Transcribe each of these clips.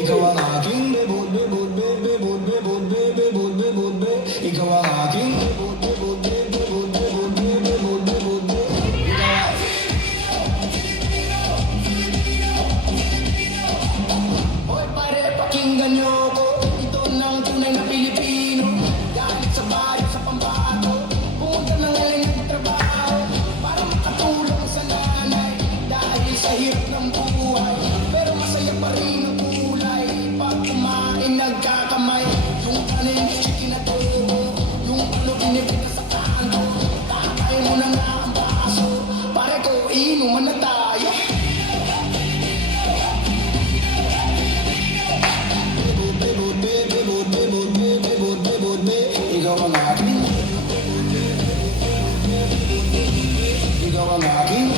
Ikaw ang aking bebod, bebod, bebod, bebod, bebod, bebod, bebod. Ikaw ang aking bebod, bebod, bebod, bebod, bebod, bebod, bebod. Hoy pare, pakinggan niyo ko. Ito ng tunay na Pilipino. Galit sa bayan, sa pambato. Pumunta ng galing ng trabaho para makatulong sa nanay. Dahil sa hirap ng buhay, pero masaya pa rin ang kulay. Pag kumain, nagkakamay. Yung kanin, chicken at tubo. Yung ulo, pinipita sa kanto. Tatay mo na nga ang baso. Pare ko, inuman na tayo. Ikaw ang aking, ikaw ang aking,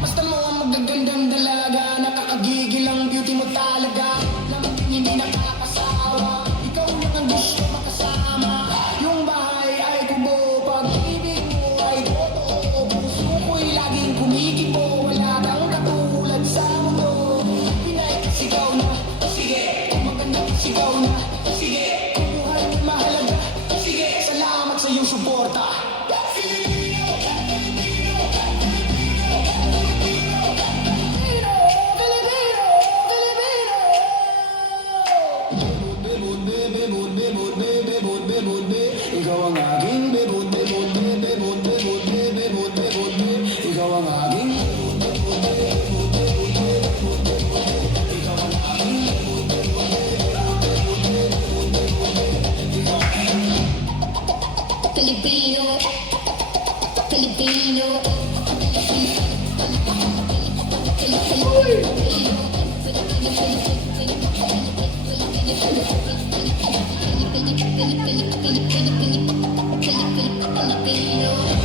basta mo ang magagandang dalaga. Nakakagigil ang beauty mo talaga. Naman din hindi nakakasawa. Ikaw lang ang gusto makasama. Yung bahay ay kubo. Pag-ibig mo ay totoo. Puso ko'y laging kumikibo. Wala kang katulad sa mundo. Pinay sigaw na, sige. Maganda sigaw na, sige. Buhay mo mahalaga, sige. Salamat sa iyong suporta. Ikaw ang aking bebod, bebod, bebod, bebod, bebod, bebod, ikaw ang aking Filipino, Filipino, Filipino.